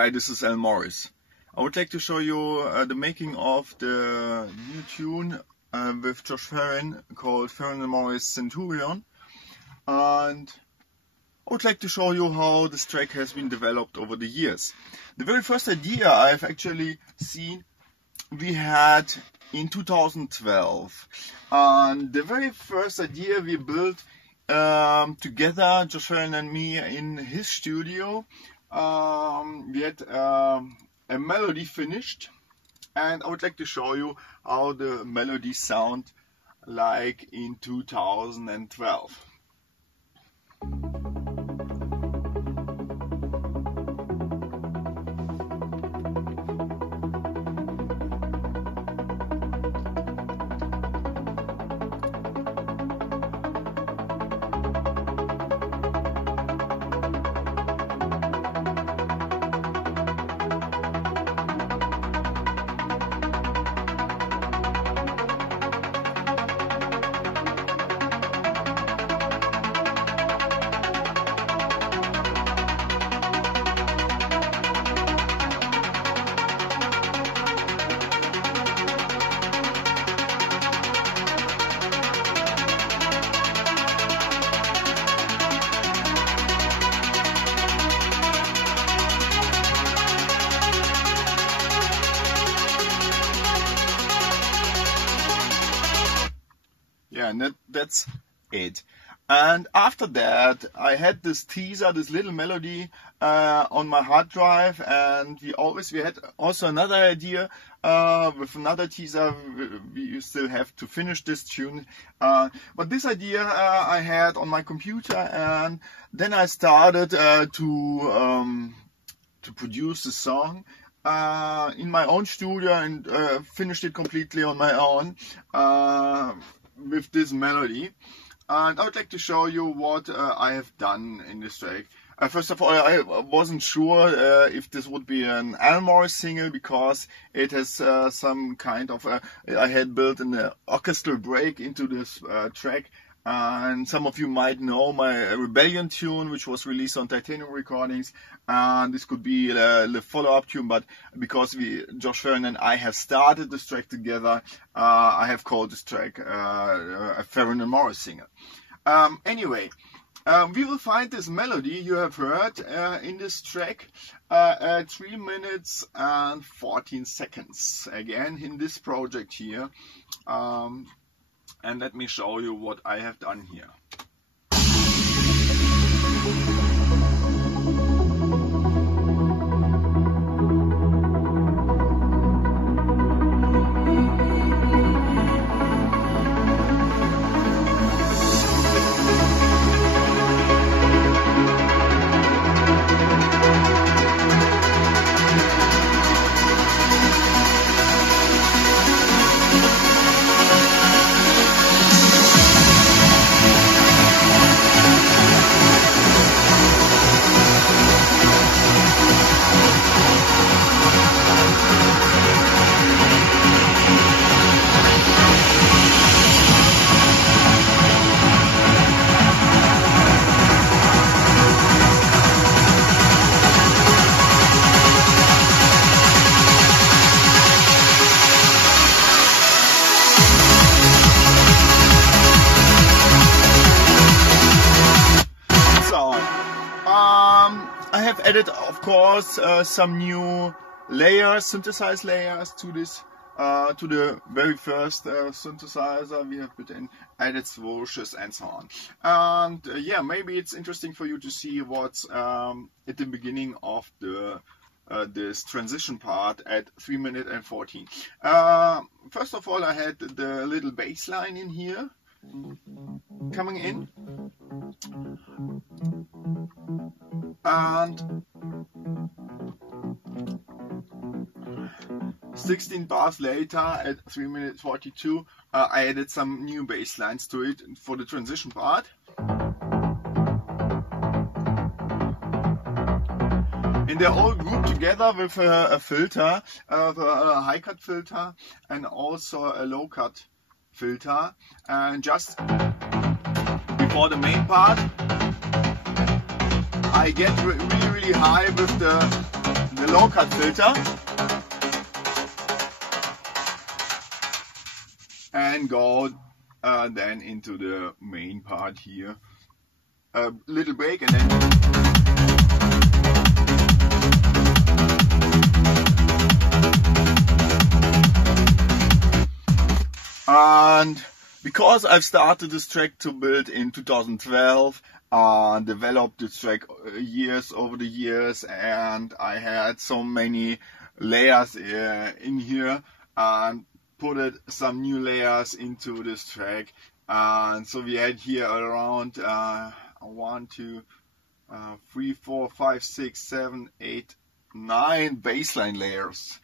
guys, this is Al Morris. I would like to show you the making of the new tune with Josh Ferrin called Ferrin and Morris Centurion, and I would like to show you how this track has been developed over the years. The very first idea I've actually seen we had in 2012, and the very first idea we built together, Josh Ferrin and me, in his studio. We had a melody finished, and I would like to show you how the melodies sound like in 2012. Yeah, and that's it. And after that, I had this teaser, this little melody on my hard drive, and we had also another idea with another teaser. We still have to finish this tune, but this idea I had on my computer, and then I started to produce the song in my own studio and finished it completely on my own. With this melody, and I would like to show you what I have done in this track. First of all, I wasn't sure if this would be an Al Morris single, because it has some kind of I had built an orchestral break into this track, and some of you might know my Rebellion tune, which was released on Titanium Recordings, and this could be the follow-up tune, but because Josh Ferrin and I have started this track together, I have called this track a Ferrin and Morris single. Anyway, we will find this melody you have heard in this track at 3 minutes and 14 seconds, again in this project here. And let me show you what I have done here. I have added, of course, some new layers, synthesized layers to this, to the very first synthesizer. We have put in added swooshes and so on. And yeah, maybe it's interesting for you to see what's at the beginning of the this transition part at 3 minutes and 14. First of all, I had the little bass line in here coming in, and 16 bars later at 3 minutes 42, I added some new bass lines to it for the transition part. And they're all grouped together with a filter, a high cut filter and also a low cut filter. And just before the main part, I get really high with the low cut filter and go then into the main part here. A little break and then and because I've started this track to build in 2012 and developed this track over the years, and I had so many layers in here and put some new layers into this track, and so we had here around 1, 2, 3, 4, 5, 6, 7, 8, 9 bassline layers.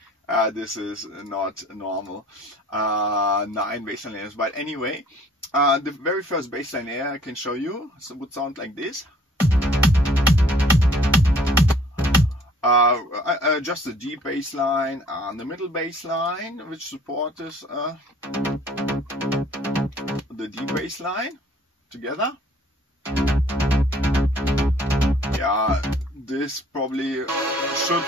This is not normal, 9 bassline layers, but anyway, the very first bassline layer I can show you would sound like this. Just a G bass line and the middle bass line, which supports the D bass line together. Yeah, this probably should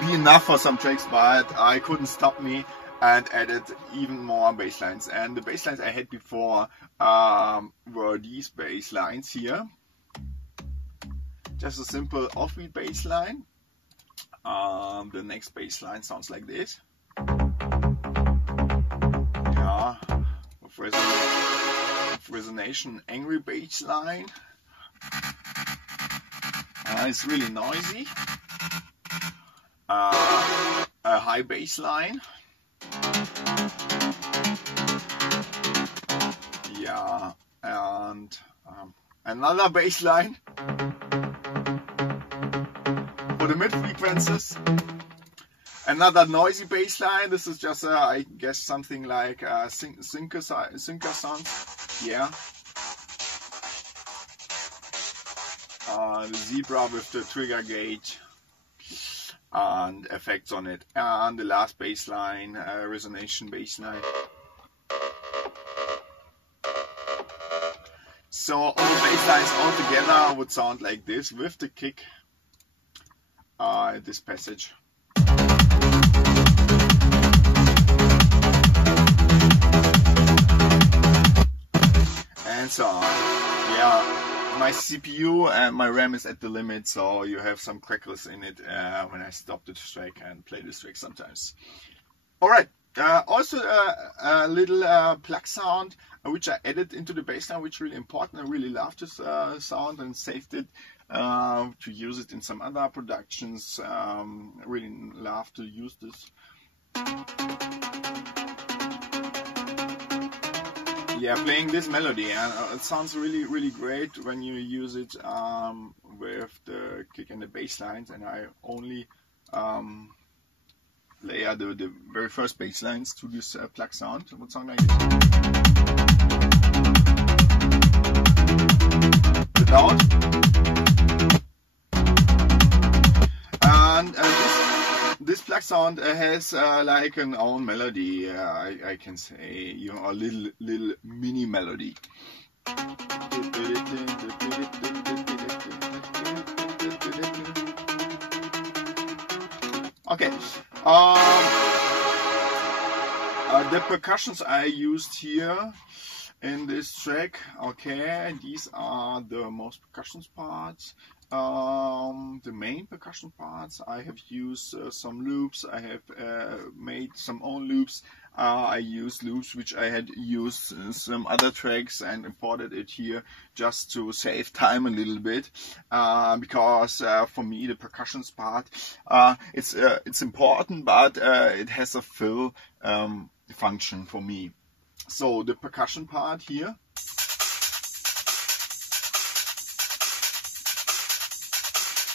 be enough for some tracks, but I couldn't stop me and added even more bass lines. And the bass lines I had before were these bass lines here. Just a simple offbeat bass line. The next bass line sounds like this. Yeah, with resonation, angry bass line. It's really noisy. A high bass line. Yeah, and another bass line for the mid frequencies. Another noisy bass line. This is just I guess something like sync sounds. Yeah. The zebra with the trigger gauge and effects on it, and the last bass line, resonation bass line. So all the bass lines all together would sound like this with the kick, this passage. And so on. Yeah. My CPU and my RAM is at the limit, so you have some crackles in it when I stop the track and play this track sometimes. Alright, also a little Pluck sound which I added into the bassline, which is really important. I really love this sound and saved it to use it in some other productions. I really love to use this. Yeah, playing this melody, and it sounds really great when you use it with the kick and the bass lines. And I only layer the very first bass lines to this Pluck sound. It would sound like this. Without. And this Pluck sound has like an own melody. I can say, you know, a little mini melody. Okay. The percussions I used here in this track. Okay, these are the most percussion parts. The main percussion parts, I have used some loops. I have made some own loops. I used loops which I had used in some other tracks and imported it here just to save time a little bit, because for me the percussions part, it's important, but it has a fill function for me. So the percussion part here.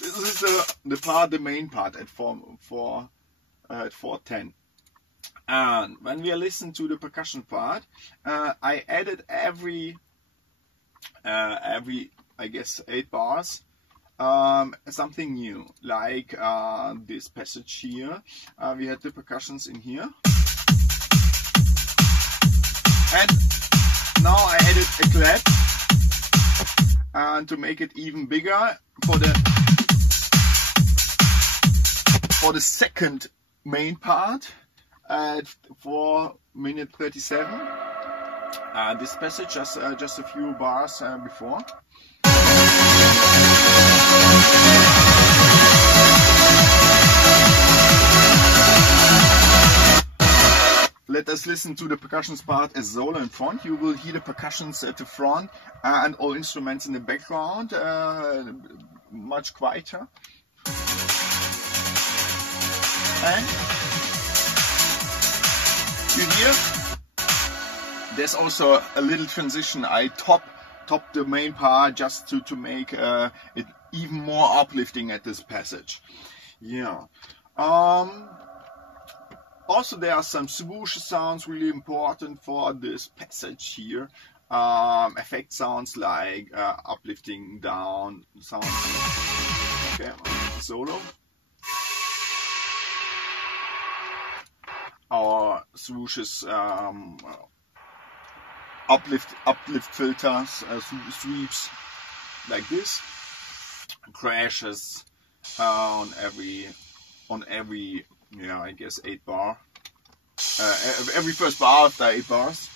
This is the main part at 410. And when we listen to the percussion part, I added every I guess 8 bars something new, like this passage here. We had the percussions in here, and now I added a clap, and to make it even bigger for the for the second main part at 4:37. This passage just a few bars before. Let us listen to the percussions part as solo in front. You will hear the percussions at the front and all instruments in the background, much quieter. And you hear there's also a little transition. I top the main part just to make it even more uplifting at this passage. Yeah. Also, there are some swoosh sounds really important for this passage here. Effect sounds like uplifting down sounds. Okay, solo. Or swooshes, uplift filters, sweeps like this. Crashes on every. Yeah, I guess 8 bar. Every first bar after 8 bars.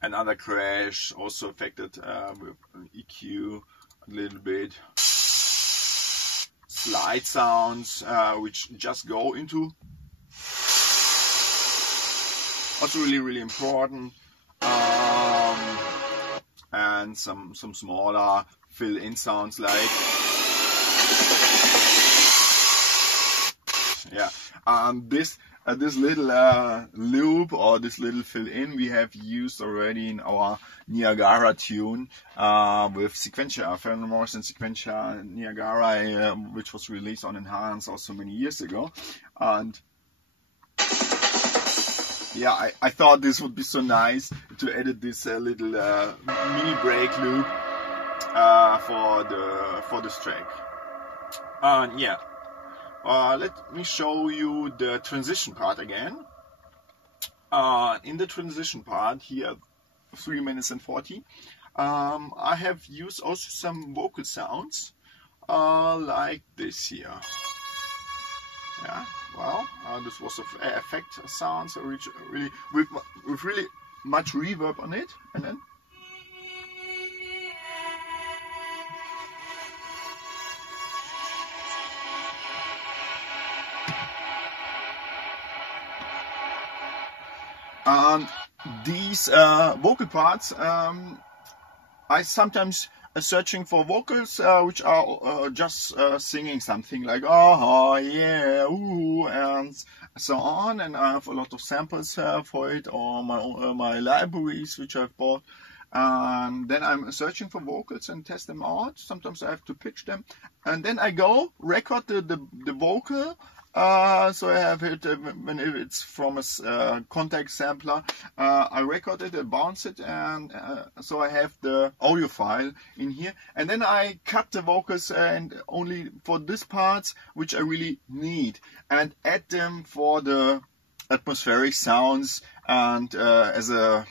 Another crash, also affected with EQ a little bit. Slide sounds, which just go into. Also really important. And some smaller fill-in sounds like. Yeah, this little loop or this little fill-in we have used already in our Niagara tune with Sequentia, Ferrin and Sequentia Niagara, which was released on Enhance also many years ago. And yeah, I thought this would be so nice to edit this little mini break loop for this track. And yeah. Let me show you the transition part again. In the transition part here, 3 minutes and 40, I have used also some vocal sounds like this here. Yeah, well, this was effect sounds, really with really much reverb on it, and then. These vocal parts, I sometimes searching for vocals which are just singing something like oh yeah, ooh, and so on, and I have a lot of samples for it, or my libraries which I've bought. Then I'm searching for vocals and test them out. Sometimes I have to pitch them, and then I go record the vocal. So I have it when it's from a contact sampler. I record it, I bounce it, and so I have the audio file in here. And then I cut the vocals and only for these parts which I really need, and add them for the atmospheric sounds and as a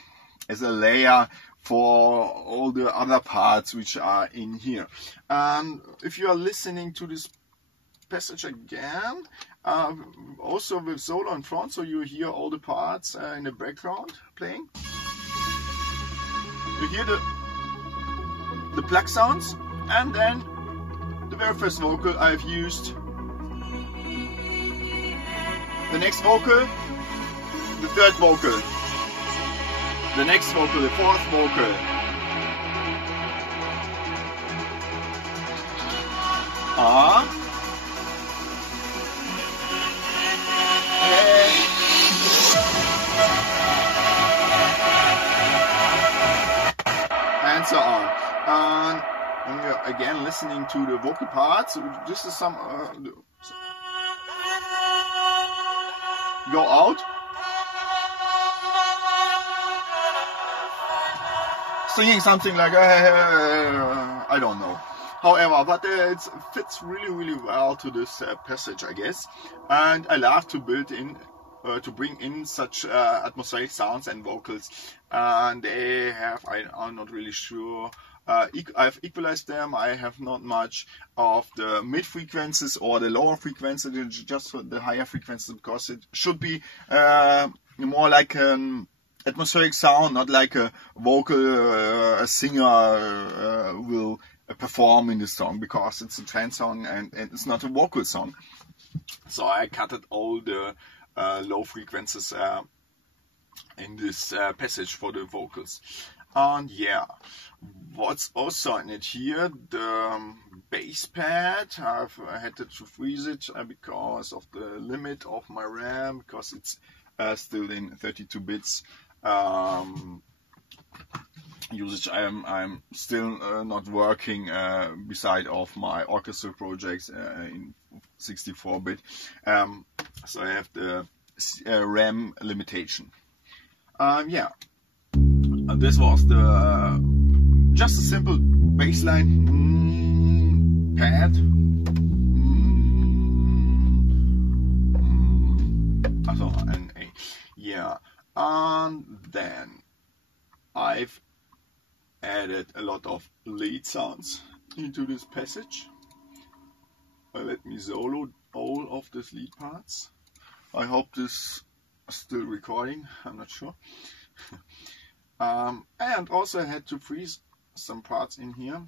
layer for all the other parts which are in here. If you are listening to this passage again, also with solo in front, so you hear all the parts in the background playing. You hear the Pluck sounds, and then the very first vocal I've used. The next vocal, the third vocal. The next vocal, the fourth vocal. And so on. And when you're again listening to the vocal parts, this is some go out. Singing something like I don't know. However, but it fits really well to this passage, I guess. And I love to build in, to bring in such atmospheric sounds and vocals. And they have, I'm not really sure I've equalized them. I have not much of the mid frequencies or the lower frequencies, just for the higher frequencies, because it should be more like an atmospheric sound, not like a vocal a singer will perform in the song, because it's a trance song and it's not a vocal song. So I cutted all the low frequencies in this passage for the vocals. And yeah, what's also in it here, the bass pad, I had to freeze it because of the limit of my RAM, because it's still in 32 bits usage. I'm still not working beside of my orchestral projects in 64-bit, so I have the RAM limitation. Yeah, this was the just a simple bassline pad. Also an A. Yeah, and then I've added a lot of lead sounds into this passage. Let me solo all of these lead parts. I hope this is still recording, I'm not sure. And also I had to freeze some parts in here.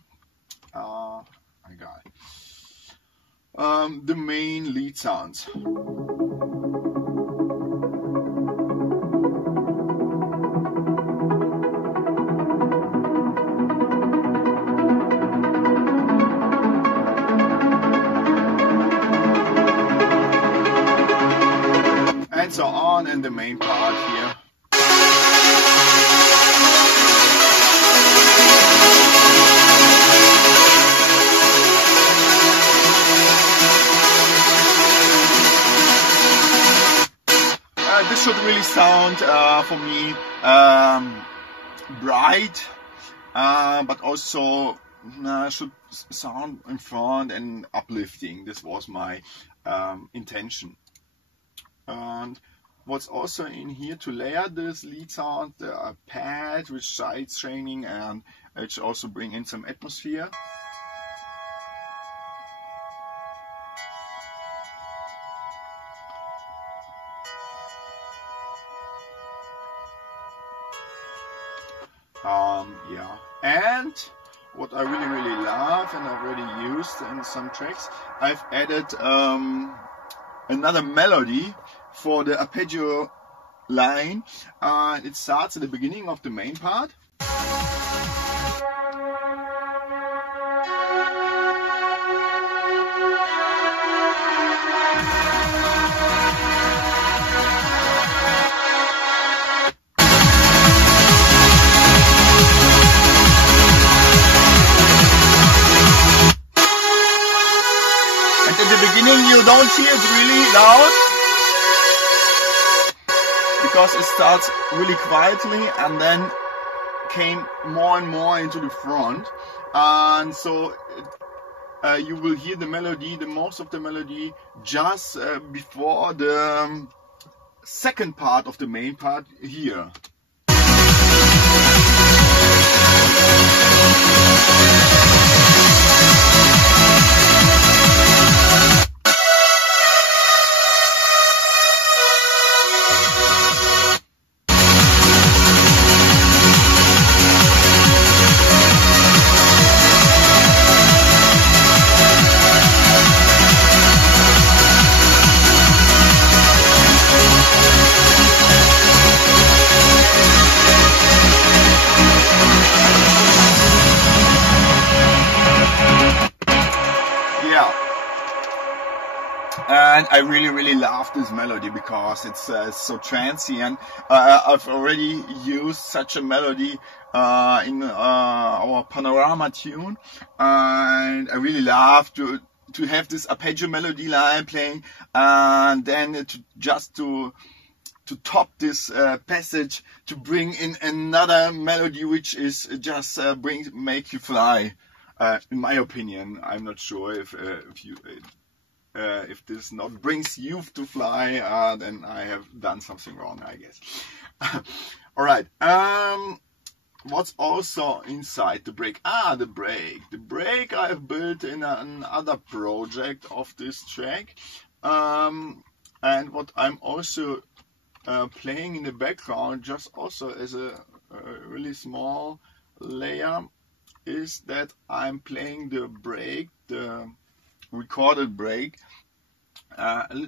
I got the main lead sounds. And so on, and the main part here. This should really sound for me bright, but also should sound in front and uplifting. This was my intention. And what's also in here to layer this lead sound, the pad with side chaining, and which also bring in some atmosphere. Yeah, and what I really love, and I've already used in some tracks, I've added another melody for the arpeggio line. It starts at the beginning of the main part. You don't hear it really loud because it starts really quietly and then came more and more into the front, and so you will hear the melody, the most of the melody, just before the second part of the main part here. And I really love this melody because it's so trancy, and I've already used such a melody in our Panorama tune, and I really love to have this arpeggio melody line playing, and then to top this passage, to bring in another melody which is just make you fly. In my opinion, I'm not sure if this not brings you to fly, then I have done something wrong, I guess. All right. what's also inside the break? The break. The break I've built in another project of this track. And what I'm also playing in the background, just also as a really small layer, is that I'm playing the break, the recorded break,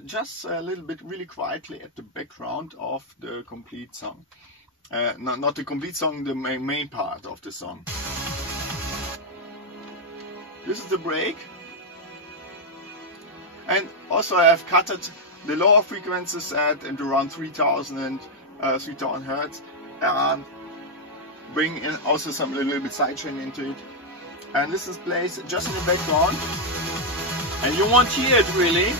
just a little bit really quietly at the background of the complete song. Not the complete song, the main part of the song. This is the break. And also I have cutted the lower frequencies at around 3000 Hertz, and bring in also some little bit sidechain into it. And this is placed just in the background, and you won't hear it really.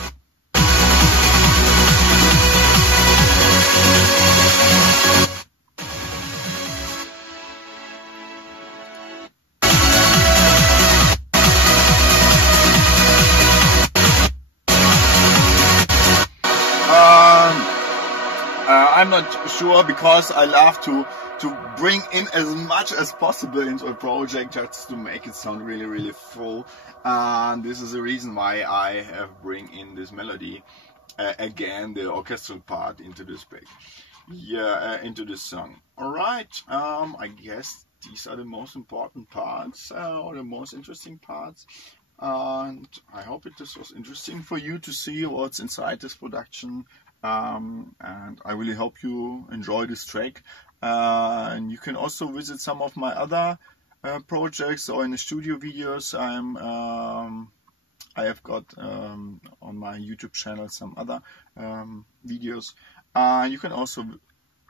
I'm not sure, because I love to bring in as much as possible into a project just to make it sound really, really full. And this is the reason why I have bring in this melody again, the orchestral part, into this break. Into this song. Alright, I guess these are the most important parts, or the most interesting parts. And I hope this was interesting for you to see what's inside this production. And I really hope you enjoy this track. And you can also visit some of my other projects, or in the studio videos. I have got on my YouTube channel some other videos. You can also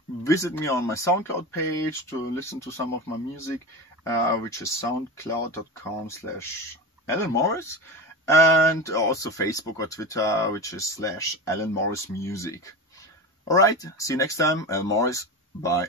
visit me on my SoundCloud page to listen to some of my music, which is soundcloud.com/Alan Morris. And also Facebook or Twitter, which is /Alan Morris Music. Alright, see you next time. Alan Morris, bye.